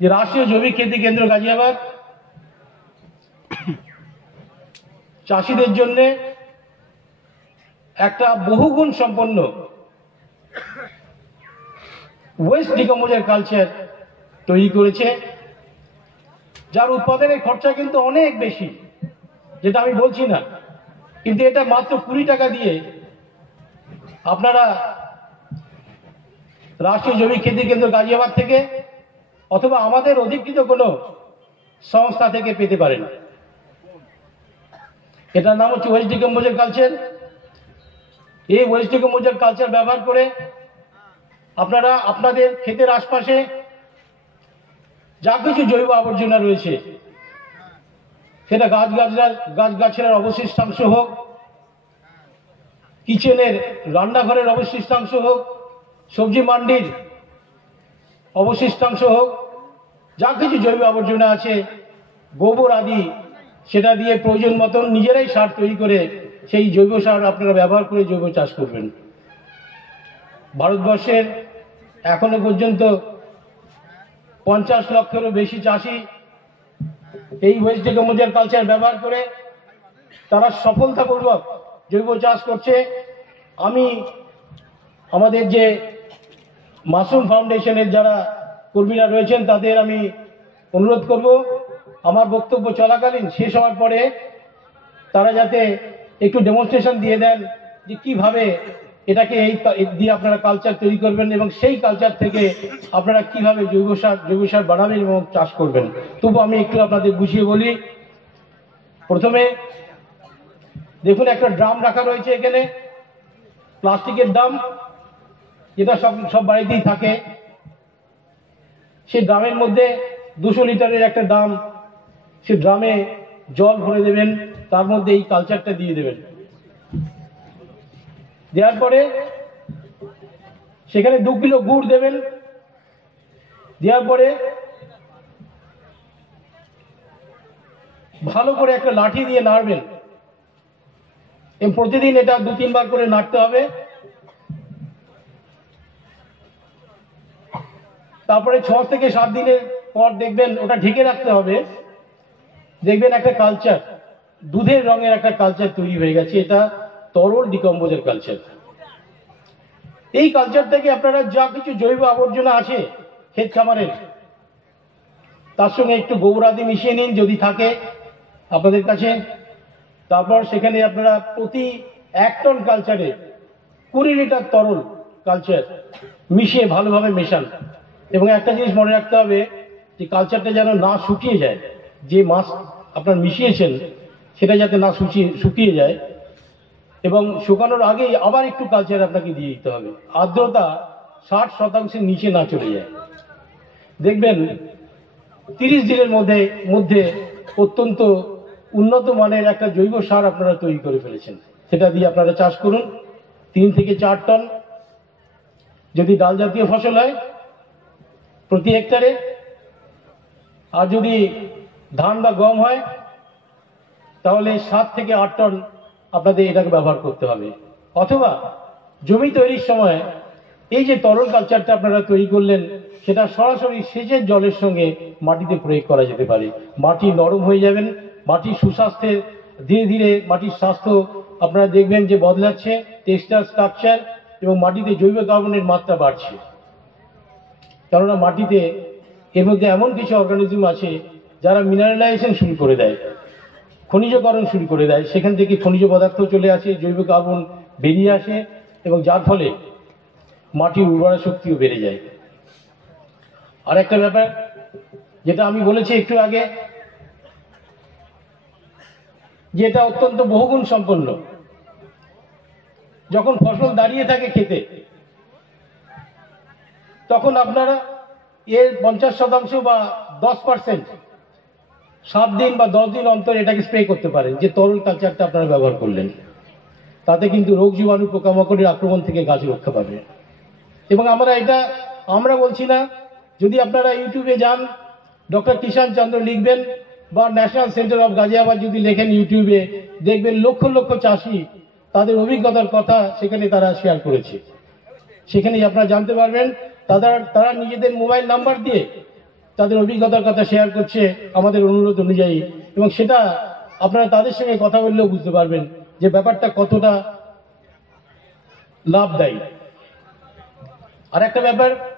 যে রাষ্ট্রীয় জৈবিক খেতি কেন্দ্র গাজিয়াবাদ চাষিদের জন্য একটা বহুগুণ সম্পন্ন ওয়েস্ট ডিকম্পোজার কালচার তৈরি করেছে, যার উৎপাদনের খরচা কিন্তু অনেক বেশি, যেটা আমি বলছি না, কিন্তু এটা মাত্র 20 টাকা দিয়ে আপনারা রাষ্ট্রীয় জৈবিক খেতি কেন্দ্র গাজিয়াবাদ থেকে অথবা আমাদের অধিকৃত কোনো সংস্থা থেকে পেতে পারেন। এটার নাম হচ্ছে ওয়েস্ট ডিকম্পোজার কালচার। এই ওয়েস্ট ডিকম্পোজার কালচার ব্যবহার করে আপনারা আপনাদের ক্ষেতের আশপাশে যা কিছু জৈব আবর্জনা রয়েছে, সেটা গাছগাছড়ার অবশিষ্টাংশ হোক, কিচেনের রান্নাঘরের অবশিষ্টাংশ হোক, সবজি মান্ডির অবশিষ্টাংশ হোক, যা কিছু জৈব আবর্জনা আছে, গোবর আদি, সেটা দিয়ে প্রয়োজন মতন নিজেরাই সার তৈরি করে সেই জৈব সার আপনারা ব্যবহার করে জৈব চাষ করবেন। ভারতবর্ষের এখনো পর্যন্ত 50 লক্ষেরও বেশি চাষি এই ওয়েস্ট ডিকম্পোজার কালচার ব্যবহার করে তারা সফলতাপূর্বক জৈব চাষ করছে। আমি আমাদের যে মাশরুম ফাউন্ডেশনের যারা কর্মীরা রয়েছেন তাদের আমি অনুরোধ করব, আমার বক্তব্য চলাকালীন শেষ হওয়ার পরে তারা যাতে একটু ডেমনস্ট্রেশন দিয়ে দেন যে কিভাবে এটাকে এই দিয়ে আপনারা কালচার তৈরি করবেন এবং সেই কালচার থেকে আপনারা কিভাবে জৈব সার বানাবেন এবং চাষ করবেন। তবু আমি একটু আপনাদের বুঝিয়ে বলি। প্রথমে দেখুন, একটা ড্রাম রাখা রয়েছে এখানে, প্লাস্টিকের ড্রাম, যেটা সব বাড়িতেই থাকে। সেই ড্রামের মধ্যে 200 লিটারের একটা ড্রাম, সে ড্রামে জল ভরে দেবেন, তার মধ্যে এই কালচারটা দিয়ে দেবেন। দেওয়ার পরে সেখানে 2 কিলো গুড় দেবেন। দেওয়ার পরে ভালো করে একটা লাঠি দিয়ে নাড়বেন এবং প্রতিদিন এটা 2-3 বার করে নাড়তে হবে। তারপরে 6 থেকে 7 দিনের পর দেখবেন ওটা ঢেকে রাখতে হবে। দেখবেন একটা কালচার, দুধের রঙের একটা কালচার তৈরি হয়ে গেছে। এটা তরল ডিকম্পোজার কালচার। এই কালচার থেকে আপনারা যা কিছু জৈব আবর্জনা আছে ক্ষেত খামারের, তার সঙ্গে একটু গোবর আদি মিশিয়ে নিন যদি থাকে আপনাদের কাছে। তারপর সেখানে আপনারা প্রতি 1 টন কালচারে 20 লিটার তরল কালচার মিশিয়ে ভালোভাবে মেশান। এবং একটা জিনিস মনে রাখতে হবে যে কালচারটা যেন না শুকিয়ে যায়, যে মাছ আপনার মিশিয়েছেন সেটা যাতে না শুকিয়ে যায়, এবং শুকানোর আগেই আবার একটু কালচার আপনাকে দিয়ে দিতে হবে, আর্দ্রতা 60% নিচে না চলে যায়। দেখবেন 30 দিনের মধ্যে অত্যন্ত উন্নত মানের একটা জৈব সার আপনারা তৈরি করে ফেলেছেন। সেটা দিয়ে আপনারা চাষ করুন 3 থেকে 4 টন যদি ডাল জাতীয় ফসল হয় প্রতি হেক্টরে, আর যদি ধান বা গম হয় তাহলে 7 থেকে 8 টন আপনাদের এটাকে ব্যবহার করতে হবে। অথবা জমি তৈরির সময় এই যে তরল কালচারটা আপনারা তৈরি করলেন সেটা সরাসরি সেচের জলের সঙ্গে মাটিতে প্রয়োগ করা যেতে পারে। মাটি নরম হয়ে যাবেন, মাটির সুস্বাস্থ্যের ধীরে ধীরে মাটির স্বাস্থ্য আপনারা দেখবেন যে বদলাচ্ছে, টেক্সচার, স্ট্রাকচার এবং মাটিতে জৈব কার্বনের মাত্রা বাড়ছে। কেননা মাটিতে এর মধ্যে এমন কিছু অর্গানিজম আছে যারা মিনারেলাইজেশন শুরু করে দেয়, খনিজকরণ শুরু করে দেয়, সেখান থেকে খনিজ পদার্থ চলে আসে, জৈব কার্বন বেরিয়ে আসে এবং যার ফলে মাটির উর্বরা শক্তিও বেড়ে যায়। আর একটা ব্যাপার যেটা আমি বলেছি একটু আগে, যে এটা অত্যন্ত বহুগুণ সম্পন্ন। যখন ফসল দাঁড়িয়ে থাকে খেতে তখন আপনারা এর 50% বা 10% 7 দিন বা 10 দিন অন্তর এটাকে স্প্রে করতে পারেন, যে তরল কালচারটা আপনারা ব্যবহার করলেন। তাতে কিন্তু রোগ জীবাণু পোকামাকড়ের আক্রমণ থেকে গাছ রক্ষা পাবে। এবং আমরা বলছি না, যদি আপনারা ইউটিউবে যান, ডক্টর কিষাণ চন্দ্র লিখবেন বা ন্যাশনাল সেন্টার অফ গাজিয়াবাদ যদি লেখেন ইউটিউবে, দেখবেন লক্ষ লক্ষ চাষি তাদের অভিজ্ঞতার কথা সেখানে তারা শেয়ার করেছে। সেখানে আপনারা জানতে পারবেন তারা নিজেদের মোবাইল নাম্বার দিয়ে তাদের অভিজ্ঞতার কথা শেয়ার করছে আমাদের অনুরোধ অনুযায়ী, এবং সেটা আপনারা তাদের সঙ্গে কথা বললেও বুঝতে পারবেন যে ব্যাপারটা কতটা লাভদায়ী। আর একটা ব্যাপার,